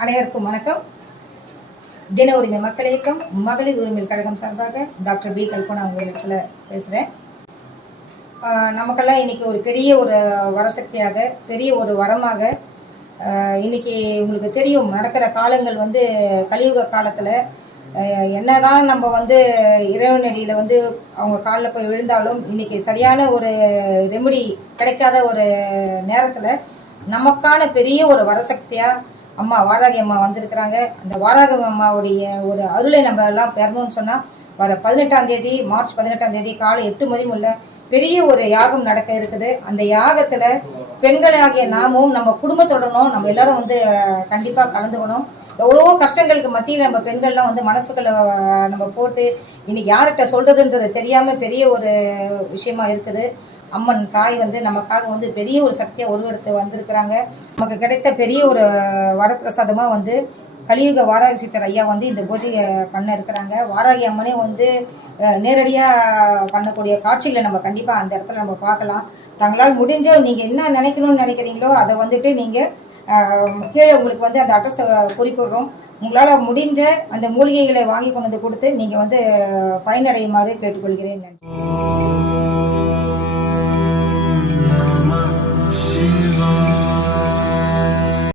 அனைவருக்கும் வணக்கம். தின உரிமை மக்கள் இயக்கம் மகளிர் உரிமை கழகம் சார்பாக டாக்டர் பி கல்பனா உங்களிடத்துல பேசுகிறேன். நமக்கெல்லாம் இன்னைக்கு ஒரு பெரிய ஒரு வரசக்தியாக, பெரிய ஒரு வரமாக, இன்னைக்கு உங்களுக்கு தெரியும், நடக்கிற காலங்கள் கலியுக காலத்தில் என்னதான் நம்ம இறைவனடியில் அவங்க காலில் போய் விழுந்தாலும் இன்னைக்கு சரியான ஒரு ரெமெடி கிடைக்காத ஒரு நேரத்தில் நமக்கான பெரிய ஒரு வரசக்தியாக அம்மா வாராகி அம்மா வந்திருக்கிறாங்க. அந்த வாராகி அம்மாவுடைய ஒரு அருளை நம்ம எல்லாம் பெறணும்னு சொன்னால் வர 18ஆம் தேதி, மார்ச் 18ஆம் தேதி காலை 8 மதிமுள்ள பெரிய ஒரு யாகம் நடக்க இருக்குது. அந்த யாகத்தில் பெண்களாகிய நாமும் நம்ம குடும்பத்துடனும் நம்ம எல்லாரும் கண்டிப்பாக கலந்துக்கணும். எவ்வளவோ கஷ்டங்களுக்கு மத்தியில் நம்ம பெண்கள்லாம் மனசுக்களை நம்ம போட்டு இன்னைக்கு யார்கிட்ட சொல்றதுன்றது தெரியாமல் பெரிய ஒரு விஷயமா இருக்குது. அம்மன் தாய் நமக்காக பெரிய ஒரு சக்தியை உருவெடுத்து வந்திருக்கிறாங்க. நமக்கு கிடைத்த பெரிய ஒரு வரப்பிரசாதமாக கலியுக வாராகி சித்தர் ஐயா இந்த பூஜையை பண்ண இருக்கிறாங்க. வாராகி அம்மனே நேரடியாக பண்ணக்கூடிய காட்சிகளை நம்ம கண்டிப்பாக அந்த இடத்துல நம்ம பார்க்கலாம். தங்களால் முடிஞ்சோ நீங்கள் என்ன நினைக்கணும்னு நினைக்கிறீங்களோ அதை நீங்கள் கீழே உங்களுக்கு அந்த அட்ரஸை குறிப்பிடுறோம். உங்களால் முடிஞ்ச அந்த மூலிகைகளை வாங்கி கொண்டு கொடுத்து நீங்கள் பயனடையுமாறு கேட்டுக்கொள்கிறேன். நன்றி.